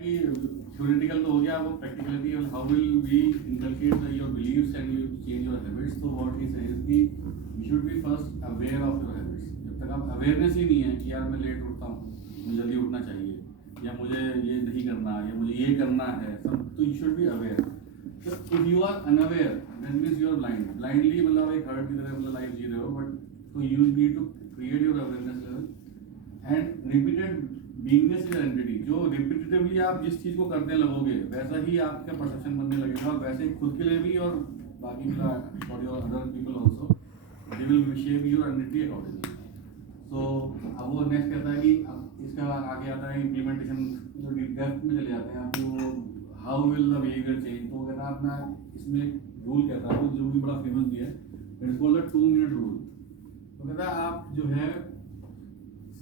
कि थ्योरेटिकल तो हो गया, वो प्रैक्टिकलिटी और how will we inculcate your beliefs and you change your habits. तो व्हाट ही सेज कि you should be first aware of your habits. जब तक आप अवेयरनेस ही नहीं है कि यार मैं लेट उठता हूँ, मुझे जल्दी उठना चाहिए, या मुझे ये नहीं करना, या मुझे ये करना है सब, तो यू शुड बी अवेयर। तो if you are unaware that means you are blind. Blindly मतलब एक हर्ट की तरह मतलब लाइफ जी रहे हो, बट तो you need to create your awareness level and repeated beingness is identity. जो रिपीटेटिवली आप जिस चीज को करने लगोगे वैसा ही आपका परसेप्शन बनने लगेगा, और वैसे ही खुद के लिए भी और बाकी for your other people also they will shape your identity accordingly. So अब वो नेक्स्ट कहता है कि अब इसका आगे आता है इम्प्लीमेंटेशन, जो डेप्थ में चले जाते हैं आपको how will the behaviour change. तो कहता है अपना इसमें रूल कहता है जो भी बड़ा फेमस भी है, it is called the 2 minute rule. तो कहता है आप जो है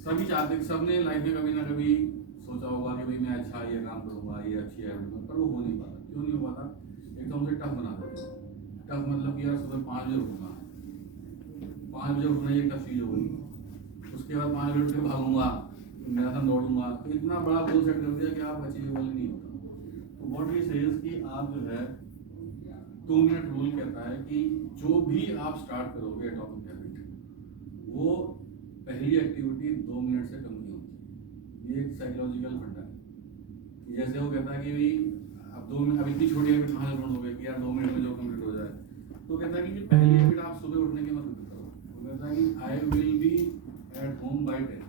सभी चाहते, सबने लाइफ में कभी ना कभी सोचा होगा कि भाई मैं अच्छा ये काम करूंगा, ये अच्छी है, पर वो हो नहीं पाता। क्यों नहीं हो पाता? एक तो हमसे टफ बना देते हैं। टफ मतलब कि यार सुबह 5 बजे उठूंगा, 5 बजे उठना ये टफ चीज़ होगी। उसके बाद 5 बजे उठ के भागूंगा, मैराथन दौड़ूंगा, तो इतना बड़ा गोल सेट कर दिया कि आप अचीवेबल ही नहीं होता। तो व्हाट ही सेज कि आप जो है 2 मिनट रूल कहता है कि जो भी आप स्टार्ट करोगे एटॉमिक हैबिट, वो पहली एक्टिविटी 2 मिनट से कम नहीं होती। ये एक साइकोलॉजिकल फंडा है। जैसे वो कहता है कि भाई अब 2 मिनट, अब इतनी छोटी हैबिट कहाँ से ढूंढोगे कि यार 2 मिनट में जो कंप्लीट हो जाए। तो कहता है कि पहली हैबिट आप सुबह उठने की मत करो। वो कहता है कि I will be at home by 10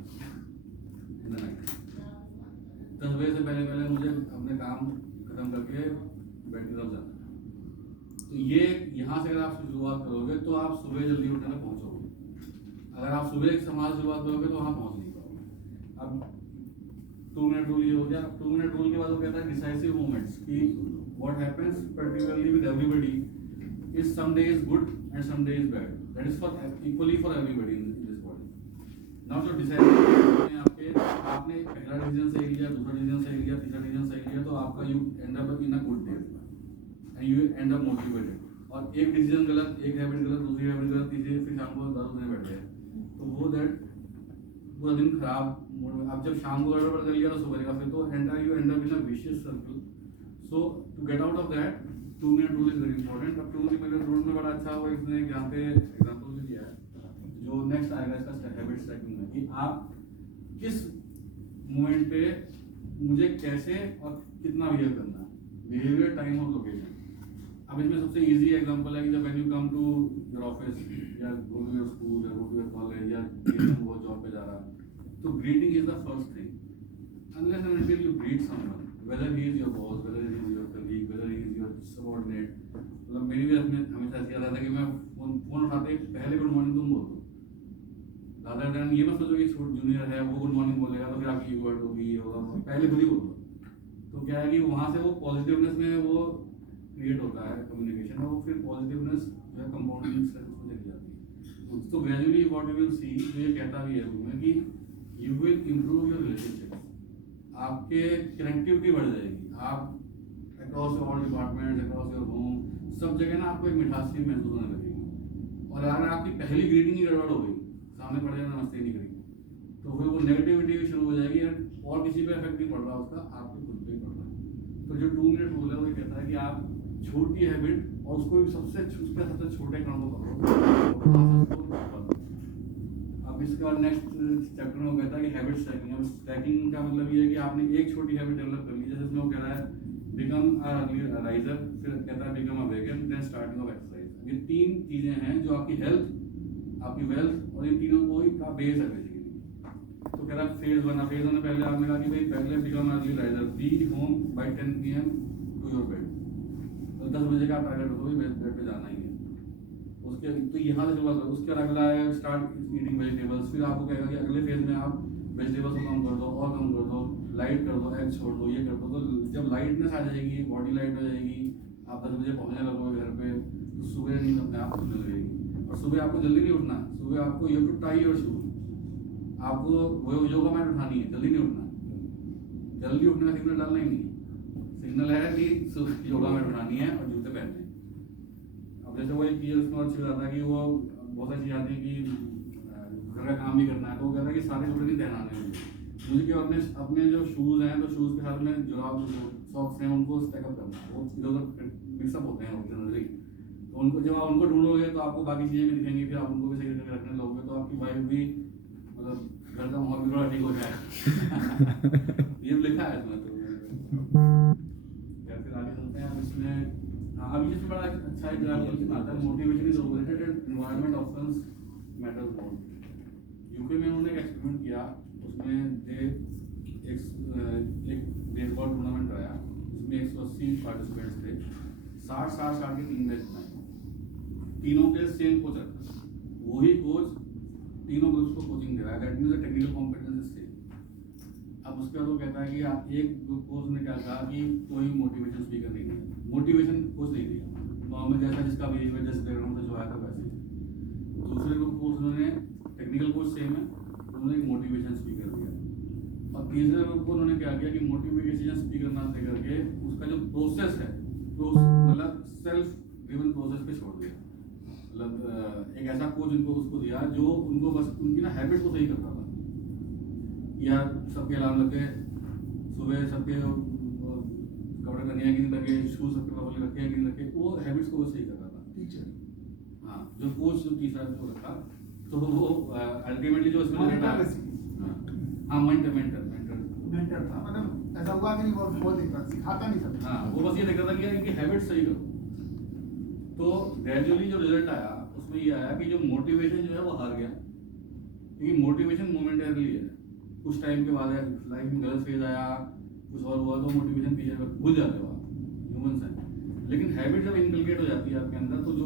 in the night. 10 बजे से पहले पहले मुझे अपने काम खत्म करके बेड की तरफ जाना है। तो ये यहाँ से अगर आप शुरुआत करोगे तो आप सुबह जल्दी उठने तक पहुँचोगे। अगर आप सुबह एक समाज शुरुआत करोगे तो वहाँ पहुँच नहीं पाओगे। अब 2 मिनट रूल ये हो गया। 2 मिनट रूल के बाद वो कहता है डिसाइसिव मोमेंट्स कि what happens particularly with everybody is some day is good and some day is bad. That is for equally for everybody in this world. Now जो डिसाइसिव आपके, आपने पहला डिसीजन सही लिया, दूसरा डिसीजन सही लिया, तीसरा डिसीजन सही लिया, तो आपका you end up in a good day and you end up motivated. और एक डिसीजन गलत, एक हैबिट गलत, दूसरी हैबिट गलत, तीसरी, फिर शाम को दारू देने बैठ गए, तो वो दैट पूरा दिन खराब मूड में। अब जब शाम को गड़बड़ कर लिया तो सुबह का, फिर तो you end up in a vicious circle. So to get out of that 2 minute rule is very important. अब 2 मिनट रूल में बड़ा अच्छा हुआ इसने यहाँ पे एग्जांपल भी दिया है, जो नेक्स्ट आएगा इसका हैबिट स्ट्रैकिंग में, कि आप किस मोमेंट पे मुझे कैसे और कितना बिहेव करना है, बिहेवियर, टाइम और लोकेशन। अब इसमें सबसे इजी एग्जांपल है कि जब when you come to your office या गो टू योर स्कूल या गो टू योर कॉलेज या वो जॉब पे जा रहा है, तो greeting is the first thing. Unless and until you greet someone, weather he is your boss, weather he is your colleague, weather he is your subordinate. मतलब मेरी भी हमेशा ऐसी आता था कि मैं फोन उठाते पहले गुड मॉर्निंग तुम बोल दो, रादर देन ये मत सोचो कि जूनियर है वो गुड मॉर्निंग बोलेगा तो फिर आपकी वर्ड होगी, ये होगा, पहले खुद ही बोल दो। तो क्या है कि वहाँ से वो पॉजिटिवनेस में वो क्रिएट होता है कम्युनिकेशन, और वो फिर पॉजिटिवनेस जो है कंपाउंडिंग स्ट्रेंथ में चली जाती है। तो gradually what you will see, जो ये कहता भी है उसमें कि you will improve your relationship, आपके कनेक्टिविटी बढ़ जाएगी। आप across all departments, across your home, सब जगह ना आपको एक मिठास सी महसूस होने लगेगी। और अगर आपकी पहली ग्रीटिंग ही गड़बड़ हो गई, सामने पड़ जाए नमस्ते नहीं करेंगे, तो फिर वो नेगेटिविटी भी शुरू हो जाएगी और किसी पे इफेक्ट नहीं पड़ रहा उसका, आपके खुद पे ही पड़ रहा है। तो जो 2 मिनट रूल है वो कहता है कि आप छोटी हैबिट और उसको भी सबसे छोटे काम को करो। अब इसके बाद नेक्स्ट चैप्टर में वो कहता है कि हैबिट स्टैकिंग। अब स्टैकिंग का मतलब ये है कि आपने एक छोटी हैबिट डेवलप कर ली, जैसे इसमें वो कह रहा है बिकम अ अर्ली राइजर, फिर कहता है become a vegan, then starting of exercise. ये 3 चीजें हैं जो आपकी हेल्थ, आपकी वेल्थ और इन तीनों को ही का बेस है बेसिकली। तो कह रहा है फेज 1। फेज 1 में पहले आपने कहा कि भाई पहले become early riser, be home by 10 PM to your bed. तो 10 बजे का टारगेट रखो, बेड पे जाना ही है। उसके तो यहाँ से शुरुआत करो। उसके बाद अगला है स्टार्ट ईटिंग वेजिटेबल्स। फिर आपको कहेगा कि अगले फेज में आप वेजिटेबल्स को कम कर दो और कम कर दो, लाइट कर दो, एग छोड़ दो, ये कर दो। तो जब लाइटनेस आ जाएगी, बॉडी लाइट हो जाएगी, आप 10 बजे पहुँचने लगोगे घर पे, तो सुबह नींद अपने आप खुलने लगेगी। और सुबह आपको जल्दी नहीं उठना, सुबह आपको यू टू टाई योर शू, आपको वो योगा मैट उठानी है, जल्दी नहीं उठना। जल्दी उठने का सिग्नल डालना ही नहीं, सिग्नल है कि योगा मैट उठानी है और जूते पहनने। अब जैसे वो एक चीज़ उसमें अच्छी बात है कि वो बहुत अच्छी आती है कि घर का काम भी करना है, तो वो कहता है कि सारे कपड़े नहीं पहनाने होंगे, मुझे क्या अपने अपने जो शूज़ हैं तो शूज़ के साथ में जुराब सॉक्स हैं उनको स्टैकअप करना है, वो इधर उधर मिक्सअप होते हैं जनरली। तो उनको जब आप उनको ढूंढोगे तो आपको बाकी चीज़ें भी दिखेंगी, फिर आप उनको भी सही करके रखने लगोगे तो आपकी वाइफ भी मतलब घर का माहौल भी थोड़ा ठीक हो जाएगा। ये लिखा है इसमें तो फिर आगे चलते हैं। अब इसमें अभी इसमें बड़ा अच्छा एग्जाम्पल आता है, motivation is overrated and environment options matters more. UK में उन्होंने एक एक्सपेरिमेंट किया, उसमें एक बेसबॉल टूर्नामेंट कराया जिसमें 180 पार्टिसिपेंट्स थे, 60-60 के 3 मैच बनाए, तीनों के सेम कोच रखा, वही कोच तीनों ग्रुप्स को कोचिंग दे रहा है, that means technical competence is same. अब उसके बाद वो कहता है कि आप एक कोच ने क्या कहा कि कोई मोटिवेशन स्पीकर नहीं दिया, मोटिवेशन कोच नहीं दिया, नॉर्मल जैसा जिसका बिहेवियर जैसे बैकग्राउंड से जो आया था वैसे ही। दूसरे ग्रुप को उन्होंने टेक्निकल कोच सेम है, उन्होंने एक मोटिवेशन स्पीकर दिया। और तीसरे ग्रुप को उन्होंने क्या किया कि मोटिवेशन स्पीकर ना दे करके उसका जो प्रोसेस है, मतलब सेल्फ ड्रिवन प्रोसेस पे छोड़ दिया। मतलब एक ऐसा कोच उनको उसको दिया जो उनको बस उनकी ना हैबिट को सही करता था, या सबके अलार्म लगे, सुबह सबके कपड़े करने की नहीं लगे, शूज सबके प्रॉपर्ली रखे कि नहीं रखे, वो हैबिट्स को वो सही करता था टीचर। हाँ, जो कोच जो तीसरा जो रखा तो वो अल्टीमेटली जो इसमें हाँ मेंटर था, मतलब ऐसा हुआ कि नहीं वो देखता सिखाता नहीं था। हाँ, वो बस ये देख रहा था कि यार इनकी हैबिट सही करो। तो ग्रेजुअली जो रिजल्ट आया उसमें ये आया कि जो मोटिवेशन जो है वो हार गया, क्योंकि मोटिवेशन मोमेंटरली है, कुछ टाइम के बाद लाइफ में गलत फेज आया, कुछ और हुआ तो मोटिवेशन पीछे भूल जाते हो आप, ह्यूमंस हैं। लेकिन हैबिट जब इनकलकेट हो जाती है आपके अंदर तो जो